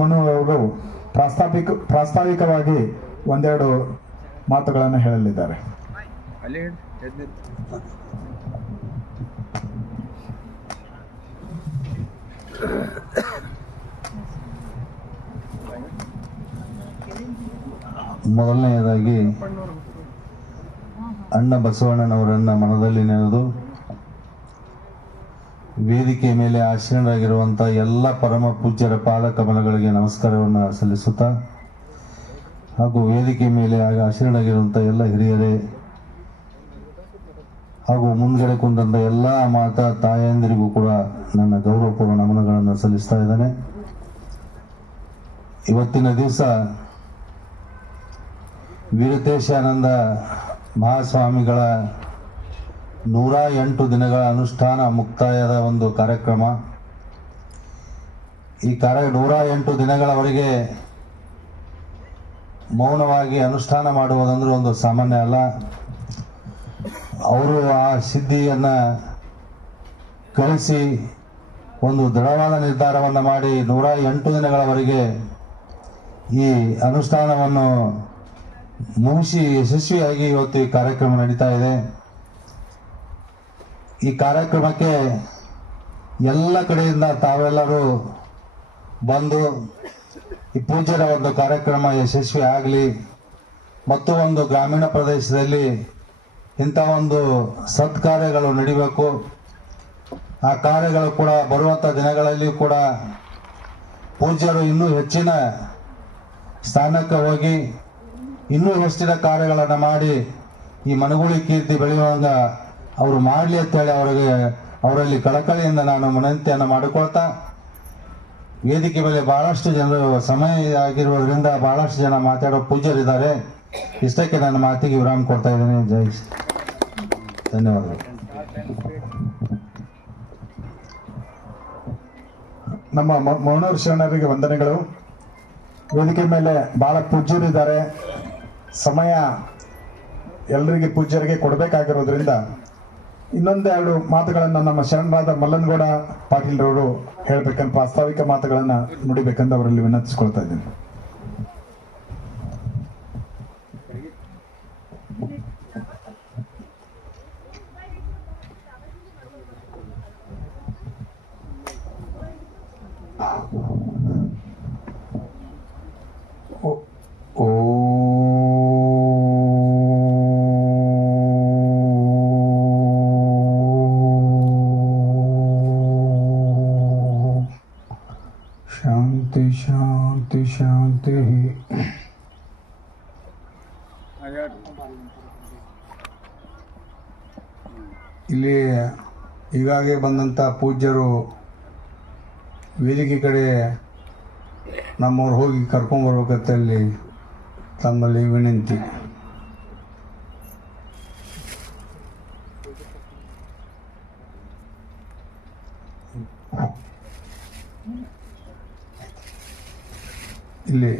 ಮನು ಅವರು ಪ್ರಾಸ್ತಾವಿಕ ಪ್ರಾಸ್ತಾವಿಕವಾಗಿ ಒಂದೆರಡು ಮಾತುಗಳನ್ನು ಹೇಳಲಿದ್ದಾರೆ. ಮೊದಲನೆಯದಾಗಿ ಅಣ್ಣ ಬಸವಣ್ಣನವರನ್ನ ಮನದಲ್ಲಿ ನೆನೆದು ವೇದಿಕೆ ಮೇಲೆ ಆಸೀನರಾಗಿರುವಂಥ ಎಲ್ಲ ಪರಮ ಪೂಜ್ಯರ ಪಾದ ಕಮಲಗಳಿಗೆ ನಮಸ್ಕಾರವನ್ನು ಸಲ್ಲಿಸುತ್ತಾ ಹಾಗೂ ವೇದಿಕೆ ಮೇಲೆ ಆಗ ಆಸೀನರಾಗಿರುವಂಥ ಎಲ್ಲ ಹಿರಿಯರೇ ಹಾಗೂ ಮುಂದ್ಗಡೆ ಕುಂತಂತ ಎಲ್ಲ ಮಾತಾ ತಾಯಂದಿರಿಗೂ ಕೂಡ ನನ್ನ ಗೌರವಪೂರ್ವ ನಮನಗಳನ್ನು ಸಲ್ಲಿಸ್ತಾ ಇದ್ದಾನೆ. ಇವತ್ತಿನ ದಿವಸ ವೀರತೇಶಾನಂದ ಮಹಾಸ್ವಾಮಿಗಳ ನೂರ ಎಂಟು ದಿನಗಳ ಅನುಷ್ಠಾನ ಮುಕ್ತಾಯದ ಒಂದು ಕಾರ್ಯಕ್ರಮ. ಈ ಕಾರ್ಯ ನೂರ ಎಂಟು ದಿನಗಳವರೆಗೆ ಮೌನವಾಗಿ ಅನುಷ್ಠಾನ ಮಾಡುವುದಂದ್ರೆ ಒಂದು ಸಾಮಾನ್ಯ ಅಲ್ಲ. ಅವರು ಆ ಸಿದ್ಧಿಯನ್ನು ಕಳಿಸಿ ಒಂದು ದೃಢವಾದ ನಿರ್ಧಾರವನ್ನು ಮಾಡಿ ನೂರ ಎಂಟು ದಿನಗಳವರೆಗೆ ಈ ಅನುಷ್ಠಾನವನ್ನು ಮುಗಿಸಿ ಯಶಸ್ವಿಯಾಗಿ ಇವತ್ತು ಈ ಕಾರ್ಯಕ್ರಮ ನಡೀತಾ ಇದೆ. ಈ ಕಾರ್ಯಕ್ರಮಕ್ಕೆ ಎಲ್ಲ ಕಡೆಯಿಂದ ತಾವೆಲ್ಲರೂ ಬಂದು ಈ ಪೂಜೆರ ಒಂದು ಕಾರ್ಯಕ್ರಮ ಯಶಸ್ವಿ ಆಗಲಿ, ಮತ್ತು ಒಂದು ಗ್ರಾಮೀಣ ಪ್ರದೇಶದಲ್ಲಿ ಇಂಥ ಒಂದು ಸತ್ಕಾರ್ಯಗಳು ನಡಿಬೇಕು. ಆ ಕಾರ್ಯಗಳು ಕೂಡ ಬರುವಂಥ ದಿನಗಳಲ್ಲಿ ಕೂಡ ಪೂಜ್ಯರು ಇನ್ನೂ ಹೆಚ್ಚಿನ ಸ್ಥಾನಕ್ಕೆ ಹೋಗಿ ಇನ್ನೂ ಹೆಚ್ಚಿನ ಕಾರ್ಯಗಳನ್ನು ಮಾಡಿ ಈ ಮನಗುಳಿ ಕೀರ್ತಿ ಬೆಳೆಯುವಂಗ ಅವರು ಮಾಡಲಿ ಅಂತೇಳಿ ಅವರಿಗೆ, ಅವರಲ್ಲಿ ಕಳಕಳಿಯಿಂದ ನಾನು ವಿನಂತಿಯನ್ನು ಮಾಡಿಕೊಳ್ತಾ, ವೇದಿಕೆ ಮೇಲೆ ಬಹಳಷ್ಟು ಜನರು ಸಮಯ ಆಗಿರುವುದರಿಂದ ಬಹಳಷ್ಟು ಜನ ಮಾತಾಡೋ ಪೂಜ್ಯರಿದ್ದಾರೆ. ಇಷ್ಟಕ್ಕೆ ನನ್ನ ಮಾತಿಗೆ ವಿರಾಮ ಕೊಡ್ತಾ ಇದ್ದೀನಿ. ಜೈ ಧನ್ಯವಾದಗಳು. ನಮ್ಮ ಮೌನೂರು ಶರಣರಿಗೆ ವಂದನೆಗಳು. ವೇದಿಕೆ ಮೇಲೆ ಬಹಳ ಪೂಜ್ಯರಿದ್ದಾರೆ. ಸಮಯ ಎಲ್ಲರಿಗೆ ಪೂಜ್ಯರಿಗೆ ಕೊಡಬೇಕಾಗಿರೋದ್ರಿಂದ ಇನ್ನೊಂದೆರಡು ಮಾತುಗಳನ್ನು ನಮ್ಮ ಶರಣರಾದ ಮಲ್ಲನಗೌಡ ಪಾಟೀಲ್ರವರು ಹೇಳಬೇಕಂತ ಪ್ರಾಸ್ತಾವಿಕ ಮಾತುಗಳನ್ನು ನುಡಿಬೇಕಂತ ಅವರಲ್ಲಿ ವಿನಂತಿಸ್ಕೊಳ್ತಾ ಇದ್ದೀನಿ. ಇಲ್ಲಿ ಈಗಾಗಲೇ ಬಂದಂಥ ಪೂಜ್ಯರು ವೇದಿಕೆ ಕಡೆ ನಮ್ಮವ್ರು ಹೋಗಿ ಕರ್ಕೊಂಬರ್ಬೇಕಂತಲ್ಲಿ ತಮ್ಮಲ್ಲಿ ವಿನಂತಿ. ಇಲ್ಲಿ.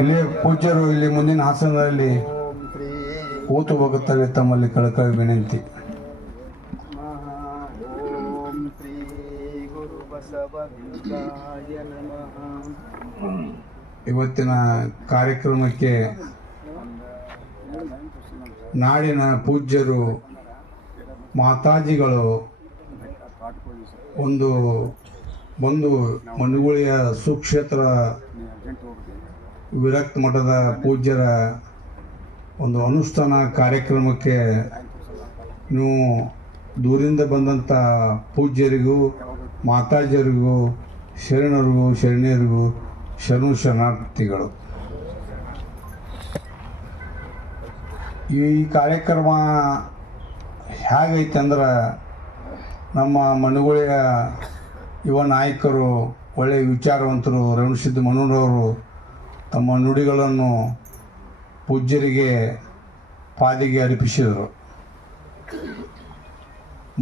ಇಲ್ಲಿ ಪೂಜ್ಯರು ಇಲ್ಲಿ ಮುಂದಿನ ಹಾಸನದಲ್ಲಿ ಕೂತು ಹೋಗುತ್ತವೆ ತಮ್ಮಲ್ಲಿ ಕಳಕಳಿ ವಿನಂತಿ. ಇವತ್ತಿನ ಕಾರ್ಯಕ್ರಮಕ್ಕೆ ನಾಡಿನ ಪೂಜ್ಯರು ಮಾತಾಜಿಗಳು ಒಂದು ಒಂದು ಮನುಗುಳಿಯ ಸುಕ್ಷೇತ್ರ ವಿರಕ್ತ ಮಠದ ಪೂಜ್ಯರ ಒಂದು ಅನುಷ್ಠಾನ ಕಾರ್ಯಕ್ರಮಕ್ಕೆ ನೀವು ದೂರಿಂದ ಬಂದಂಥ ಪೂಜ್ಯರಿಗೂ, ಮಾತಾಜಿಯರಿಗೂ, ಶರಣರಿಗೂ, ಶರಣ್ಯರಿಗೂ ಶರಣು ಶರಣಾರ್ಥಿಗಳು. ಈ ಕಾರ್ಯಕ್ರಮ ಹೇಗೈತೆ ಅಂದ್ರೆ ನಮ್ಮ ಮನುಗುಳಿಯ ಯುವ ನಾಯಕರು ಒಳ್ಳೆಯ ವಿಚಾರವಂತರು ರೇವಣಸಿದ್ಧ ಮನೋರವರು ತಮ್ಮ ನುಡಿಗಳನ್ನು ಪೂಜ್ಯರಿಗೆ ಪಾದಿಗೆ ಅರ್ಪಿಸಿದರು.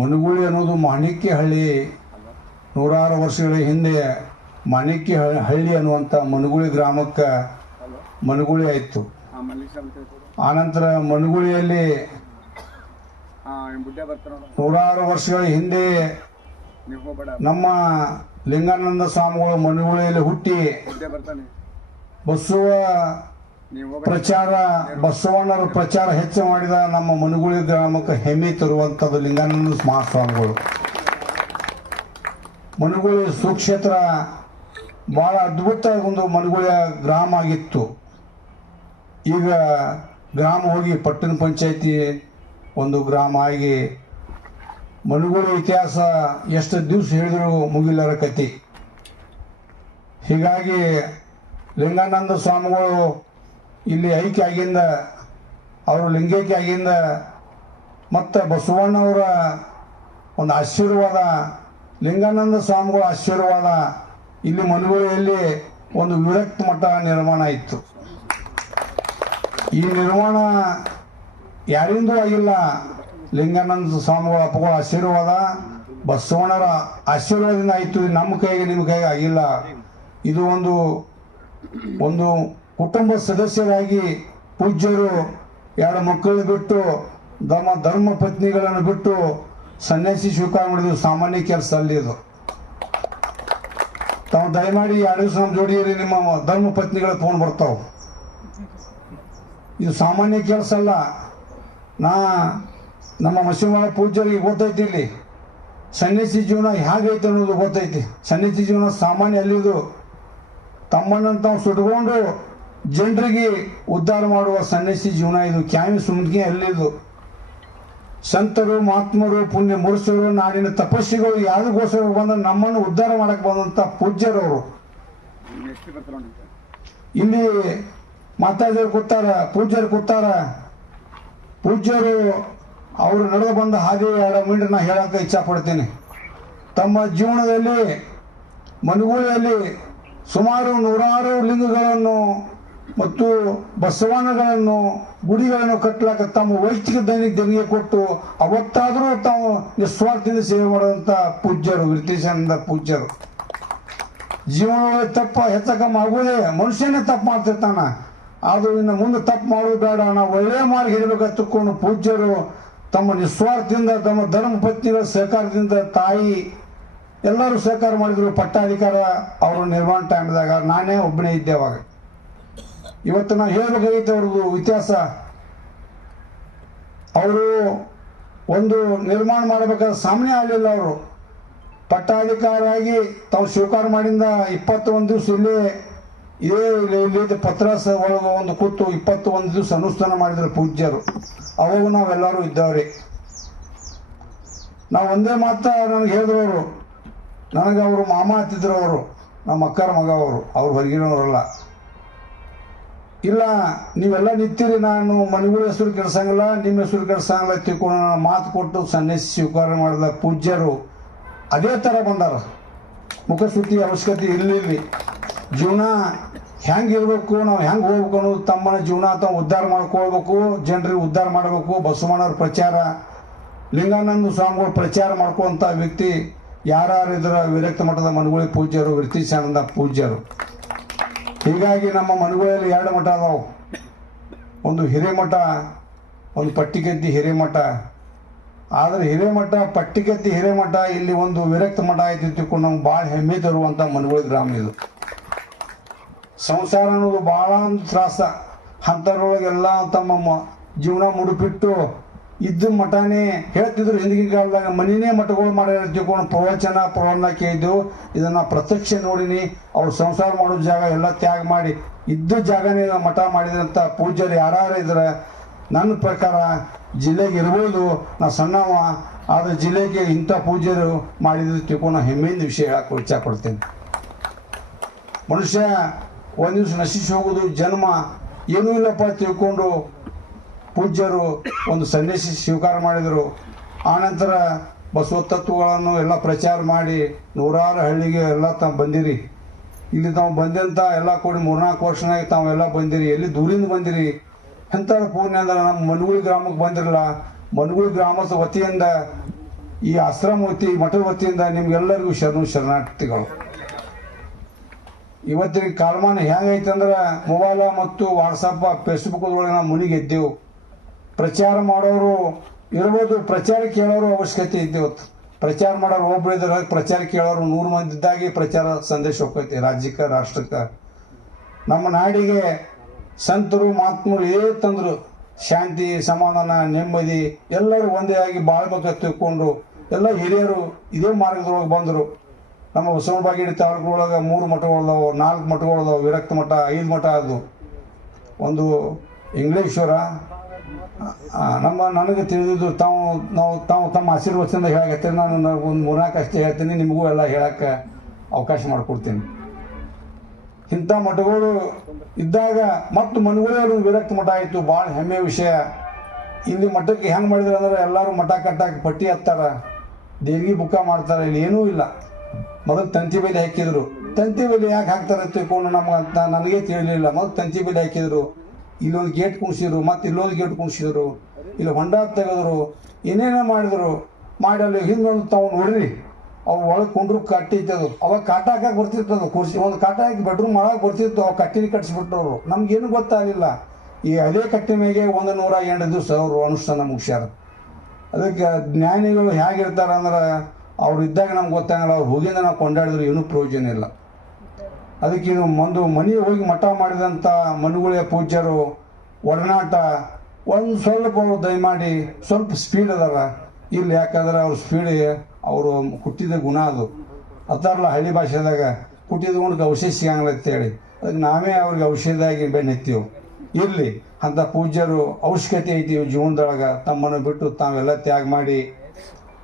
ಮನುಗುಳಿ ಅನ್ನೋದು ಮಾಣಿಕ್ಯಹಳ್ಳಿ ನೂರಾರು ವರ್ಷಗಳ ಹಿಂದೆ ಮಾಣಿಕ್ಯ ಹಳ್ಳಿ ಅನ್ನುವಂಥ ಮನುಗುಳಿ ಗ್ರಾಮಕ್ಕೆ ಮನುಗುಳಿ ಆಯಿತು. ಆನಂತರ ಮನುಗುಳಿಯಲ್ಲಿ ನೂರಾರು ವರ್ಷಗಳ ಹಿಂದೆ ನಮ್ಮ ಲಿಂಗಾನಂದ ಸ್ವಾಮಿಗಳು ಮನುಗುಳಿಯಲ್ಲಿ ಹುಟ್ಟಿ ಬಸವ ಪ್ರಚಾರ ಬಸವಣ್ಣರ ಪ್ರಚಾರ ಹೆಚ್ಚು ಮಾಡಿದ ನಮ್ಮ ಮನುಗುಳಿ ಗ್ರಾಮಕ್ಕೆ ಹೆಮ್ಮೆ ತರುವಂಥದ್ದು ಲಿಂಗಾನಂದ ಮಹಾಸ್ವಾಮಿಗಳು ಮನುಗುಳಿ ಸುಕ್ಷೇತ್ರ ಬಹಳ ಅದ್ಭುತ ಒಂದು ಮನುಗುಳಿಯ ಗ್ರಾಮ ಆಗಿತ್ತು. ಈಗ ಗ್ರಾಮ ಹೋಗಿ ಪಟ್ಟಣ ಪಂಚಾಯತಿ ಒಂದು ಗ್ರಾಮ ಆಗಿ ಮನುಗುಳಿ ಇತಿಹಾಸ ಎಷ್ಟು ದಿವಸ ಹೇಳಿದ್ರು ಮುಗಿಲಾರ ಕತಿ. ಹೀಗಾಗಿ ಲಿಂಗಾನಂದ ಸ್ವಾಮಿಗಳು ಇಲ್ಲಿ ಐಕ್ಯ ಆಗಿಂದ ಅವರು ಲಿಂಗೈಕ್ಯ ಆಗಿಂದ ಮತ್ತು ಬಸವಣ್ಣವರ ಒಂದು ಆಶೀರ್ವಾದ, ಲಿಂಗಾನಂದ ಸ್ವಾಮಿಗಳ ಆಶೀರ್ವಾದ ಇಲ್ಲಿ ಮನುಗುಳಿಯಲ್ಲಿ ಒಂದು ವಿರಕ್ತ ಮಠ ನಿರ್ಮಾಣ ಇತ್ತು ಈ ನಿರ್ಮಾಣ ಯಾರಿಂದೂ ಆಗಿಲ್ಲ. ಲಿಂಗಾನಂದ ಸ್ವಾಮಿಗಳ ಅಪ್ಪಗಳ ಆಶೀರ್ವಾದ, ಬಸವಣ್ಣರ ಆಶೀರ್ವಾದದಿಂದ ಆಯಿತು. ನಮ್ಮ ಕೈಗೆ, ನಿಮ್ಮ ಕೈಗೆ ಆಗಿಲ್ಲ. ಇದು ಒಂದು ಒಂದು ಕುಟುಂಬ ಸದಸ್ಯರಾಗಿ ಪೂಜ್ಯರು ಎರಡು ಮಕ್ಕಳು ಬಿಟ್ಟು ತಮ್ಮ ಧರ್ಮ ಪತ್ನಿಗಳನ್ನು ಬಿಟ್ಟು ಸನ್ಯಾಸಿ ಸ್ವೀಕಾರ ಮಾಡಿದ್ರು ಸಾಮಾನ್ಯ ಕೆಲಸ ಅಲ್ಲಿ ಇದು. ತಾವು ದಯಮಾಡಿ ಎರಡು ದಿವಸ ನಮ್ಮ ಜೋಡಿಯಲ್ಲಿ ನಿಮ್ಮ ಧರ್ಮ ಪತ್ನಿಗಳ ಫೋನ್ ಬರ್ತಾವೆ. ಇದು ಸಾಮಾನ್ಯ ಕೆಲಸ ಅಲ್ಲ. ನಾ ನಮ್ಮ ಮಸೀಮಾಳ ಪೂಜ್ಯರಿಗೆ ಗೊತ್ತೈತಿ ಇಲ್ಲಿ ಸನ್ಯಾಸಿ ಜೀವನ ಹೇಗೈತೆ ಅನ್ನೋದು ಗೊತ್ತೈತಿ. ಸನ್ಯಾಸಿ ಜೀವನ ಸಾಮಾನ್ಯ ಅಲ್ಲಿದು. ತಮ್ಮನ್ನು ತಾವು ಸುಟ್ಕೊಂಡು ಜನರಿಗೆ ಉದ್ಧಾರ ಮಾಡುವ ಸನ್ಯಾಸಿ ಜೀವನ ಇದು. ಕ್ಯಾಮಿ ಸುಮ್ಕೆ ಅಲ್ಲಿದು ಸಂತರು, ಮಹಾತ್ಮರು, ಪುಣ್ಯ ಮುರುಷರು ನಾಡಿನ ತಪಸ್ಸಿಗಳು, ಯಾರಿಗೋಸ್ಕರ ಬಂದ ನಮ್ಮನ್ನು ಉದ್ಧಾರ ಮಾಡಕ್ಕೆ ಬಂದಂತ ಪೂಜ್ಯರವರು ಇಲ್ಲಿ ಮಾತಾಡಿದ್ರು ಕೂತಾರ ಪೂಜ್ಯರು ಕೂತಾರ ಪೂಜ್ಯರು ಅವರು ನಡೆದು ಬಂದ ಹಾದಿ ಎರಡು ಮಿನಿಟ್ ನಾ ಹೇಳಕ್ಕೆ ಇಚ್ಛಾ ಪಡ್ತೀನಿ ತಮ್ಮ ಜೀವನದಲ್ಲಿ ಮನುಗುಳಿಯಲ್ಲಿ ಸುಮಾರು ನೂರಾರು ಲಿಂಗಗಳನ್ನು ಮತ್ತು ಬಸವಣ್ಣಗಳನ್ನು ಗುಡಿಗಳನ್ನು ಕಟ್ಟಲಾಕ ತಮ್ಮ ವೈಯಕ್ತಿಕ ದೈನಿಕ ದೇಣಿಗೆ ಕೊಟ್ಟು ಅವತ್ತಾದರೂ ತಾವು ನಿಸ್ವಾರ್ಥದಿಂದ ಸೇವೆ ಮಾಡುವಂಥ ಪೂಜ್ಯರು ವಿರ್ತೀಶಾನಂದ ಪೂಜ್ಯರು. ಜೀವನದೊಳಗೆ ತಪ್ಪ ಹೆಚ್ಚಕಮ್ಮ ಆಗುವುದೇ ಮನುಷ್ಯನೇ ತಪ್ಪು ಮಾಡ್ತಿರ್ತಾನ. ಆದ್ರೂ ಇನ್ನು ಮುಂದೆ ತಪ್ಪು ಮಾಡೋದು ಬೇಡ ನಾವು ಒಳ್ಳೆಯ ಮಾರ್ಗ ಹಿಡಬೇಕು ತಿಳ್ಕೊಂಡು ಪೂಜ್ಯರು ತಮ್ಮ ನಿಸ್ವಾರ್ಥದಿಂದ, ತಮ್ಮ ಧರ್ಮ ಪತ್ನಿಗಳ ಸಹಕಾರದಿಂದ ತಾಯಿ ಎಲ್ಲರೂ ಸಹಕಾರ ಮಾಡಿದ್ರು, ಪಟ್ಟಾಧಿಕಾರ ಅವರು ನಿರ್ಮಾಣ ಟೈಮ್ದಾಗ ನಾನೇ ಒಬ್ಬನೇ ಇದ್ದೆ ಅವಾಗ. ಇವತ್ತು ನಾವು ಹೇಳಬೇಕಾಗಿತ್ತು ಅವ್ರದ್ದು ಇತಿಹಾಸ. ಅವರು ಒಂದು ನಿರ್ಮಾಣ ಮಾಡಬೇಕಾದ ಸಾಮಾನ್ಯ ಆಗಲಿಲ್ಲ ಅವರು. ಪಟ್ಟಾಧಿಕಾರಿಯಾಗಿ ತಾವು ಸ್ವೀಕಾರ ಮಾಡಿಂದ ಇಪ್ಪತ್ತೊಂದು ದಿವಸ ಇಲ್ಲೇ ಇದೇ ಇಲ್ಲಿ ಪತ್ರ ಪತ್ರಾಸ ಒಳಗೆ ಒಂದು ಕೂತು ಇಪ್ಪತ್ತೊಂದು ದಿವಸ ಅನುಷ್ಠಾನ ಮಾಡಿದ್ರು ಪೂಜ್ಯರು. ಅವಾಗ ನಾವೆಲ್ಲರೂ ಇದ್ದವ್ರಿ ನಾವು ಒಂದೇ ಮಾತ್ರ ನನಗೆ ಹೇಳಿದ್ರು ನನಗೆ ಅವರು ಮಾಮ ಹತ್ತಿದ್ರು ಅವರು. ನಮ್ಮ ಅಕ್ಕರ ಮಗ ಅವರು. ಅವ್ರು ಹೊರಗಿನವರಲ್ಲ. ಇಲ್ಲ, ನೀವೆಲ್ಲ ನಿಂತೀರಿ, ನಾನು ಮನೆಗಳ ಹೆಸರು ಕೆಡ್ಸಂಗಿಲ್ಲ, ನಿಮ್ಮ ಹೆಸರು ಕೆಡ್ಸಂಗಿಲ್ಲ ತಿಳ್ಕೊಂಡು ಮಾತು ಕೊಟ್ಟು ಸನ್ಯಾಸಿ ಸ್ವೀಕಾರ ಮಾಡಿದ ಪೂಜ್ಯರು ಅದೇ ಥರ ಬಂದಾರ. ಮುಖಸ್ತುತಿ ಅವಶ್ಯಕತೆ ಇರಲಿಲ್ಲ ಜೀವನ ಹೆಂಗೆ ಇರಬೇಕು, ನಾವು ಹೆಂಗೆ ಹೋಗ್ಬೇಕು ಅನ್ನೋದು ತಮ್ಮನ ಜೀವನ ತಾವು ಉದ್ಧಾರ ಮಾಡ್ಕೊಳ್ಬೇಕು, ಜನರಿಗೆ ಉದ್ಧಾರ ಮಾಡಬೇಕು, ಬಸವಣ್ಣವ್ರ ಪ್ರಚಾರ, ಲಿಂಗಾನಂದ ಸ್ವಾಮಿಗಳು ಪ್ರಚಾರ ಮಾಡ್ಕೊಂತ ವ್ಯಕ್ತಿ ಯಾರ್ಯಾರಿದ್ರ ವಿರಕ್ತ ಮಠದ ಮನುಗುಳಿ ಪೂಜ್ಯರು ಸಾನಂದ ಪೂಜ್ಯರು. ಹೀಗಾಗಿ ನಮ್ಮ ಮನುಗಳಲ್ಲಿ ಎರಡು ಮಠ ಅದಾವು. ಒಂದು ಹಿರೇಮಠ, ಒಂದು ಪಟ್ಟಿಗೆದ್ದಿ ಹಿರೇಮಠ. ಆದರೆ ಹಿರೇಮಠ, ಪಟ್ಟಿಗೆದ್ದಿ ಹಿರೇಮಠ, ಇಲ್ಲಿ ಒಂದು ವಿರಕ್ತ ಮಠ ಆಯ್ತು ತಿಳ್ಕೊಂಡು ನಮ್ಗೆ ಭಾಳ ಹೆಮ್ಮೆ ತರುವಂಥ ಮನುಗಳ ಗ್ರಾಮ ಇದು. ಸಂಸಾರ ಅನ್ನೋದು ಭಾಳ ಒಂದು ತ್ರಾಸ. ಅಂಥದ್ರೊಳಗೆಲ್ಲ ತಮ್ಮ ಜೀವನ ಮುಡುಪಿಟ್ಟು ಇದ್ದ ಮಠನೇ ಹೇಳ್ತಿದ್ರು ಹಿಂದಿನ ಕಾಲದಾಗ, ಮನಿನೇ ಮಠಗಳು ಮಾಡ್ಯಾರ ತಿಳ್ಕೊಂಡು ಪ್ರವಚನ ಪ್ರವಚನ ಕೇಳಿದ್ದು. ಇದನ್ನ ಪ್ರತ್ಯಕ್ಷ ನೋಡಿನಿ. ಅವ್ರು ಸಂಸಾರ ಮಾಡೋ ಜಾಗ ಎಲ್ಲ ತ್ಯಾಗ ಮಾಡಿ, ಇದ್ದ ಜಾಗನೇ ಮಠ ಮಾಡಿದಂಥ ಪೂಜ್ಯರು ಯಾರು ಇದ್ರೆ, ನನ್ನ ಪ್ರಕಾರ ಜಿಲ್ಲೆಗೆ ಇರ್ಬೋದು, ನಾ ಸಣ್ಣವ, ಆದ್ರೆ ಜಿಲ್ಲೆಗೆ ಇಂಥ ಪೂಜ್ಯರು ಮಾಡಿದ್ರು ತಿಳ್ಕೊಂಡು ಹೆಮ್ಮೆಯಿಂದ ವಿಷಯ ಹೇಳಕ್ಕೆ ವಿಚಾರ ಕೊಡ್ತೇನೆ ಮನುಷ್ಯ ಒಂದು ದಿವಸ ನಶಿಸಿ ಹೋಗೋದು ಜನ್ಮ ಏನೂ ಇಲ್ಲಪ್ಪ ತಿಳ್ಕೊಂಡು ಪೂಜ್ಯರು ಒಂದು ಸಂದೇಶ ಸ್ವೀಕಾರ ಮಾಡಿದರು. ಆನಂತರ ಬಸವ ತತ್ವಗಳನ್ನು ಎಲ್ಲ ಪ್ರಚಾರ ಮಾಡಿ ನೂರಾರು ಹಳ್ಳಿಗೆ ಎಲ್ಲ ತಾವು ಬಂದಿರಿ. ಇಲ್ಲಿ ತಾವು ಬಂದಂಥ ಎಲ್ಲ ಕೂಡಿ ಮೂರ್ನಾಲ್ಕು ತಾವು ತಾವೆಲ್ಲ ಬಂದಿರಿ. ಎಲ್ಲಿ ದೂರಿಂದ ಬಂದಿರಿ? ಎಂಥ ಪೂರ್ಣ ಅಂದ್ರೆ ನಮ್ಮ ಮನುಗುಳಿ ಗ್ರಾಮಕ್ಕೆ ಬಂದಿರಲ್ಲ. ಮನುಗುಳಿ ಗ್ರಾಮದ ವತಿಯಿಂದ ಈ ಆಶ್ರಮ ವತಿ, ಮಠದ ವತಿಯಿಂದ ನಿಮ್ಗೆಲ್ಲರಿಗೂ ಶರಣು ಶರಣಾರ್ಥಿಗಳು. ಇವತ್ತಿನ ಕಾಲಮಾನ ಹೆಂಗೈತೆ ಅಂದ್ರೆ ಮೊಬೈಲ ಮತ್ತು ವಾಟ್ಸಪ್ ಫೇಸ್ಬುಕ್ ಒಳಗೆ ನಾವು ಮುನಿಗೆ ಎದ್ದೇವು ಪ್ರಚಾರ ಮಾಡೋರು ಇರ್ಬೋದು, ಪ್ರಚಾರ ಕೇಳೋರು ಅವಶ್ಯಕತೆ ಇದ್ದೆ ಇವತ್ತು ಪ್ರಚಾರ ಮಾಡೋರು ಒಬ್ರು ಇದ್ರ ಪ್ರಚಾರ ಕೇಳೋರು ನೂರು ಮಂದಿ ಇದ್ದಾಗೆ ಪ್ರಚಾರ ಸಂದೇಶ ಹೋಗ್ತೈತಿ, ರಾಜ್ಯಕ್ಕೆ, ರಾಷ್ಟ್ರಕ್ಕೆ. ನಮ್ಮ ನಾಡಿಗೆ ಸಂತರು, ಮಾತ್ಮರು ಏ ತಂದ್ರು. ಶಾಂತಿ, ಸಮಾಧಾನ, ನೆಮ್ಮದಿ, ಎಲ್ಲರೂ ಒಂದೇ ಆಗಿ ಬಾಳ್ಬೇಕ ತಿಳ್ಕೊಂಡ್ರು ಎಲ್ಲ ಹಿರಿಯರು ಇದೇ ಮಾರ್ಗದೊಳಗೆ ಬಂದರು. ನಮ್ಮ ಬಸವನಬಾಗೇಡಿ ತಾಲೂಕು ಒಳಗೆ ಮೂರು ಮಠಗಳದಾವು, ನಾಲ್ಕು ಮಠಗಳದಾವು, ವಿರಕ್ತ ಮಠ, ಐದು ಮಠ ಅದು ಒಂದು ಇಂಗ್ಲೇಶ್ವರ ನಮ್ಮ, ನನಗೆ ತಿಳಿದಿದ್ದು ತಾವು, ನಾವು, ತಾವು ತಮ್ಮ ಆಶೀರ್ವಚನದ ಹೇಳಕತ್ತೀನಿ ನಾನು ಒಂದು ಮೂರ್ನಾಲ್ಕು ಅಷ್ಟೇ ಹೇಳ್ತೀನಿ, ನಿಮಗೂ ಎಲ್ಲ ಹೇಳಕ್ಕೆ ಅವಕಾಶ ಮಾಡಿಕೊಡ್ತೀನಿ. ಇಂಥ ಮಠಗಳು ಇದ್ದಾಗ ಮತ್ತು ಮನುಗಳೇ ವಿರಕ್ತ ಮಠ ಆಯಿತು. ಭಾಳ ಹೆಮ್ಮೆ ವಿಷಯ. ಇಲ್ಲಿ ಮಠಕ್ಕೆ ಹೆಂಗೆ ಮಾಡಿದ್ರು ಅಂದ್ರೆ ಎಲ್ಲರೂ ಮಠ ಕಟ್ಟಾಕಿ ಪಟ್ಟಿ ಹತ್ತಾರ. ದೇವಿ ಬುಕ್ಕ ಮಾಡ್ತಾರೆ. ಇಲ್ಲಿ ಏನೂ ಇಲ್ಲ. ಮೊದಲು ತಂತಿ ಬೆಲೆ ಹಾಕಿದರು. ತಂತಿ ಬೇಲಿ ಯಾಕೆ ಹಾಕ್ತಾರೆ ತಿಳ್ಕೊಂಡು ನಮ್ಗೆ ಅಂತ ನನಗೆ ತಿಳಿಲಿಲ್ಲ. ಮೊದಲು ತಂತಿ ಬೇಲಿ ಹಾಕಿದ್ರು. ಇಲ್ಲೊಂದು ಗೇಟ್ ಕುಣಿಸಿದ್ರು, ಮತ್ತೆ ಇಲ್ಲೊಂದು ಗೇಟ್ ಕುಣಿಸಿದ್ರು, ಇಲ್ಲ ಹೊಂಡ ತೆಗೆದ್ರು ಇನ್ನೇನೋ ಮಾಡಿದ್ರು ಮಾಡಿ ಅಲ್ಲಿ ಹಿಂದೊಂದು ತಾವು ನೋಡ್ರಿ, ಅವು ಒಳಗೆ ಕುಂಡ್ರು ಅದು ಅವಾಗ ಕಾಟ ಹಾಕಕ್ಕೆ ಅದು, ಕುರ್ಸಿ ಒಂದು ಕಾಟ ಹಾಕಿ ಬೆಡ್ರೂಮ್ ಒಳಗೆ ಬರ್ತಿತ್ತು ಅವು ಕಟ್ಟಿನ ಕಟ್ಸಿಬಿಟ್ಟವ್ರು. ನಮ್ಗೇನು ಗೊತ್ತಾಗಲಿಲ್ಲ. ಈ ಅದೇ ಕಟ್ಟಿ ಮೇಲೆ ಒಂದು ನೂರ ಎಂಟು ದಿವಸ ಅವರು ಅನುಷ್ಠಾನ ಮುಗಿಸ್ಯಾರ. ಅದಕ್ಕೆ ಜ್ಞಾನಿಗಳು ಹೇಗಿರ್ತಾರೆ ಅಂದ್ರೆ ಅವ್ರು ಇದ್ದಾಗ ನಮ್ಗೆ ಗೊತ್ತಾಗಲ್ಲ, ಅವ್ರು ಹೋಗಿಂದ ನಾವು ಕೊಂಡಾಡಿದ್ರು, ಏನೂ ಪ್ರಯೋಜನ ಇಲ್ಲ. ಅದಕ್ಕೆ ಇದು ಒಂದು ಮನೆಗೆ ಹೋಗಿ ಮಠ ಮಾಡಿದಂಥ ಮನುಗಳ ಪೂಜ್ಯರು ಒಡನಾಟ ಒಂದು ಸ್ವಲ್ಪ ಅವರು ದಯಮಾಡಿ ಸ್ವಲ್ಪ ಸ್ಪೀಡ್ ಅದಾರ. ಇಲ್ಲಿ ಯಾಕಂದ್ರೆ ಅವ್ರ ಸ್ಪೀಡ್ ಅವರು ಹುಟ್ಟಿದ ಗುಣ ಅದು. ಅತ್ತಾರಲ್ಲ ಹಳ್ಳಿ ಭಾಷೆದಾಗ ಹುಟ್ಟಿದ ಗುಣಕ್ಕೆ ಔಷಧಿ ಸಿಗಂಗಿಲ್ಲ ಅಂತೇಳಿ. ಅದಕ್ಕೆ ನಾವೇ ಅವ್ರಿಗೆ ಔಷಧಿಯಾಗಿ ಬೆನ್ನೆತ್ತೀವಿ ಇರಲಿ ಅಂಥ ಪೂಜ್ಯರು ಅವಶ್ಯಕತೆ ಐತಿ ಜೀವನದೊಳಗೆ. ತಮ್ಮನ್ನು ಬಿಟ್ಟು ತಾವೆಲ್ಲ ತ್ಯಾಗ ಮಾಡಿ.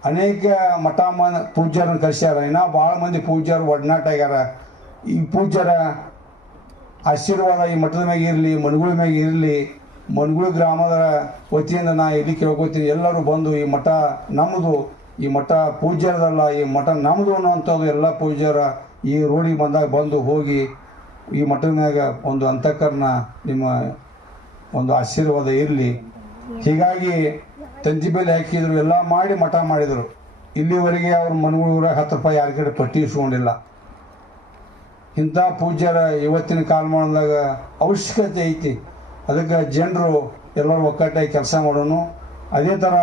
ಅನೇಕ ಮಠ ಮ ಪೂಜ್ಯರನ್ನು ಕರೆಸ್ಯಾರ. ಇನ್ನೂ ಭಾಳ ಮಂದಿ ಪೂಜ್ಯರು ಒಡನಾಟ ಆಗ್ಯಾರ. ಈ ಪೂಜ್ಯರ ಆಶೀರ್ವಾದ ಈ ಮಠದ ಮ್ಯಾಗೆ ಇರಲಿ, ಮನುಗಳ ಮ್ಯಾಗೆ ಇರಲಿ, ಮನುಗುಳ ಗ್ರಾಮದ ವತಿಯಿಂದ ನಾ ಇಲ್ಲಿ ಕೇಳ್ಕೊತೀನಿ, ಎಲ್ಲರೂ ಬಂದು ಈ ಮಠ ನಮ್ಮದು ಈ ಮಠ ಪೂಜ್ಯರದಲ್ಲ, ಈ ಮಠ ನಮ್ಮದು ಅನ್ನುವಂಥದ್ದು ಎಲ್ಲ ಪೂಜ್ಯರ ಈ ರೋಡಿಗೆ ಬಂದಾಗ ಬಂದು ಹೋಗಿ ಈ ಮಠದ ಮ್ಯಾಗ ಒಂದು ಅಂತಃಕರಣ ನಿಮ್ಮ ಒಂದು ಆಶೀರ್ವಾದ ಇರಲಿ. ಹೀಗಾಗಿ ತಂತಿ ಬೇಲಿ ಹಾಕಿದ್ರು, ಎಲ್ಲ ಮಾಡಿ ಮಠ ಮಾಡಿದರು. ಇಲ್ಲಿವರೆಗೆ ಅವ್ರ ಮನೆಗಳ ಹತ್ತು ರೂಪಾಯಿ ಯಾರ ಕಡೆ ಪಟ್ಟಿ ಇಸ್ಕೊಂಡಿಲ್ಲ. ಇಂಥ ಪೂಜ್ಯರ ಇವತ್ತಿನ ಕಾಲಮಾನದಾಗ ಅವಶ್ಯಕತೆ ಐತಿ. ಅದಕ್ಕೆ ಜನರು ಎಲ್ಲರೂ ಒಕ್ಕಟ್ಟಾಗಿ ಕೆಲಸ ಮಾಡೋನು. ಅದೇ ಥರ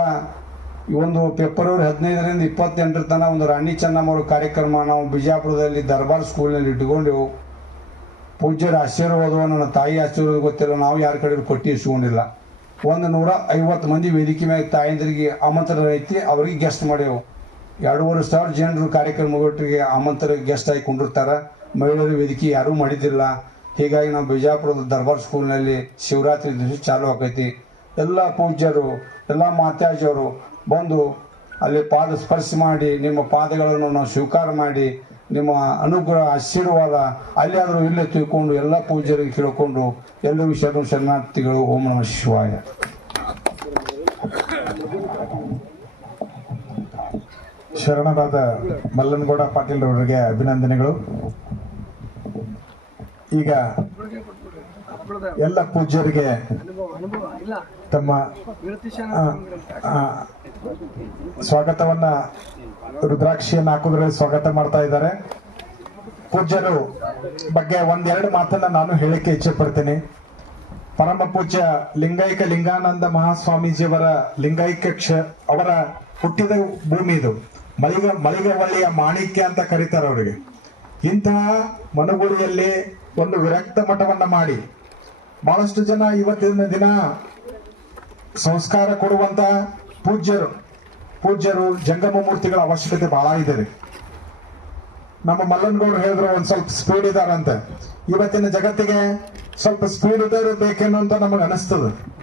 ಈ ಒಂದು ಫೆಬ್ರವರಿ ಹದಿನೈದರಿಂದ ಇಪ್ಪತ್ತೆಂಟರ ತನಕ ಒಂದು ರಾಣಿ ಚೆನ್ನಮ್ಮವ್ರ ಕಾರ್ಯಕ್ರಮ ನಾವು ಬಿಜಾಪುರದಲ್ಲಿ ದರ್ಬಾರ್ ಸ್ಕೂಲ್ನಲ್ಲಿ ಇಟ್ಕೊಂಡೆವು ಪೂಜ್ಯರ ಆಶೀರ್ವಾದ ನನ್ನ ತಾಯಿ ಆಶೀರ್ವಾದ ಗೊತ್ತಿಲ್ಲ, ನಾವು ಯಾರ ಕಡೆ ಕೊಟ್ಟು ಇಸ್ಕೊಂಡಿಲ್ಲ. ಒಂದು ನೂರ ಐವತ್ತು ಮಂದಿ ವೇದಿಕೆ ಮ್ಯಾಗ ತಾಯಂದ್ರಿಗೆ ಆಮಂತ್ರಣ ಐತಿ, ಅವ್ರಿಗೆ ಗೆಸ್ಟ್ ಮಾಡೇವು ಎರಡೂವರೆ ಸಾವಿರ ಜನರು ಕಾರ್ಯಕ್ರಮಗಳಿಗೆ ಆಮಂತ್ರ ಗೆಸ್ಟ್ ಆಗಿ ಕೊಂಡಿರ್ತಾರೆ ಮಹಿಳೆಯರ ವೇದಿಕೆ ಯಾರೂ ಮಾಡಿದ್ದಿಲ್ಲ. ಹೀಗಾಗಿ ನಾವು ಬಿಜಾಪುರದ ದರ್ಬಾರ್ ಸ್ಕೂಲ್ನಲ್ಲಿ ಶಿವರಾತ್ರಿ ದಿವಸ ಚಾಲು ಆಕೈತಿ. ಎಲ್ಲ ಪೂಜ್ಯರು, ಎಲ್ಲ ಮಾತಾಜಿಯವರು ಬಂದು ಅಲ್ಲಿ ಪಾದ ಸ್ಪರ್ಶ ಮಾಡಿ, ನಿಮ್ಮ ಪಾದಗಳನ್ನು ನಾವು ಸ್ವೀಕಾರ ಮಾಡಿ, ನಿಮ್ಮ ಅನುಗ್ರಹ, ಆಶೀರ್ವಾದ ಅಲ್ಲಿಯಾದರೂ ಇಲ್ಲೇ ತಿಳ್ಕೊಂಡು ಎಲ್ಲ ಪೂಜ್ಯರಿಗೆ ತಿಳ್ಕೊಂಡು ಎಲ್ಲರಿಗೂ ಶರಣ ಶರಣಾರ್ಥಿಗಳು, ಓಂ ನಮ ಶಿವಾಯ. ಶರಣರಾದ ಮಲ್ಲನಗೌಡ ಪಾಟೀಲ್ ಅವರಿಗೆ ಅಭಿನಂದನೆಗಳು. ಈಗ ಎಲ್ಲ ಪೂಜ್ಯರಿಗೆ ತಮ್ಮ ಸ್ವಾಗತವನ್ನ ರುದ್ರಾಕ್ಷಿಯನ್ನು ಹಾಕೋದ್ರಲ್ಲಿ ಸ್ವಾಗತ ಮಾಡ್ತಾ ಇದ್ದಾರೆ. ಪೂಜ್ಯರು ಬಗ್ಗೆ ಒಂದೆರಡು ಮಾತನ್ನ ನಾನು ಹೇಳಕ್ಕೆ ಇಚ್ಛೆ ಪಡ್ತೀನಿ. ಪರಮ ಪೂಜ್ಯ ಲಿಂಗೈಕ ಲಿಂಗಾನಂದ ಮಹಾಸ್ವಾಮೀಜಿಯವರ ಲಿಂಗೈಕ್ಯ ಕ್ಷ, ಅವರ ಹುಟ್ಟಿದ ಭೂಮಿ ಇದು. ಮಳಿಗ, ಮಳಿಗವಳ್ಳಿಯ ಮಾಣಿಕ್ಯ ಅಂತ ಕರೀತಾರೆ ಅವರಿಗೆ. ಇಂತಹ ಮನುಗುಳಿಯಲ್ಲಿ ಒಂದು ವಿರಕ್ತ ಮಠವನ್ನ ಮಾಡಿ. ಬಹಳಷ್ಟು ಜನ ಇವತ್ತಿನ ದಿನ ಸಂಸ್ಕಾರ ಕೊಡುವಂತ ಪೂಜ್ಯರು ಪೂಜ್ಯರು ಜಂಗಮ ಮೂರ್ತಿಗಳ ಅವಶ್ಯಕತೆ ಬಹಳ ಇದೆ ನಮ್ಮ ಮಲ್ಲನ್ಗೌಡ್ರು ಹೇಳಿದ್ರು ಒಂದ್ ಸ್ವಲ್ಪ ಸ್ಪೀಡ್ ಇದಾರಂತೆ. ಇವತ್ತಿನ ಜಗತ್ತಿಗೆ ಸ್ವಲ್ಪ ಸ್ಪೀಡ್ ಇದ್ದಾರೆ ಬೇಕೇನೋ ಅಂತ ನಮಗೆ ಅನಿಸ್ತದೆ.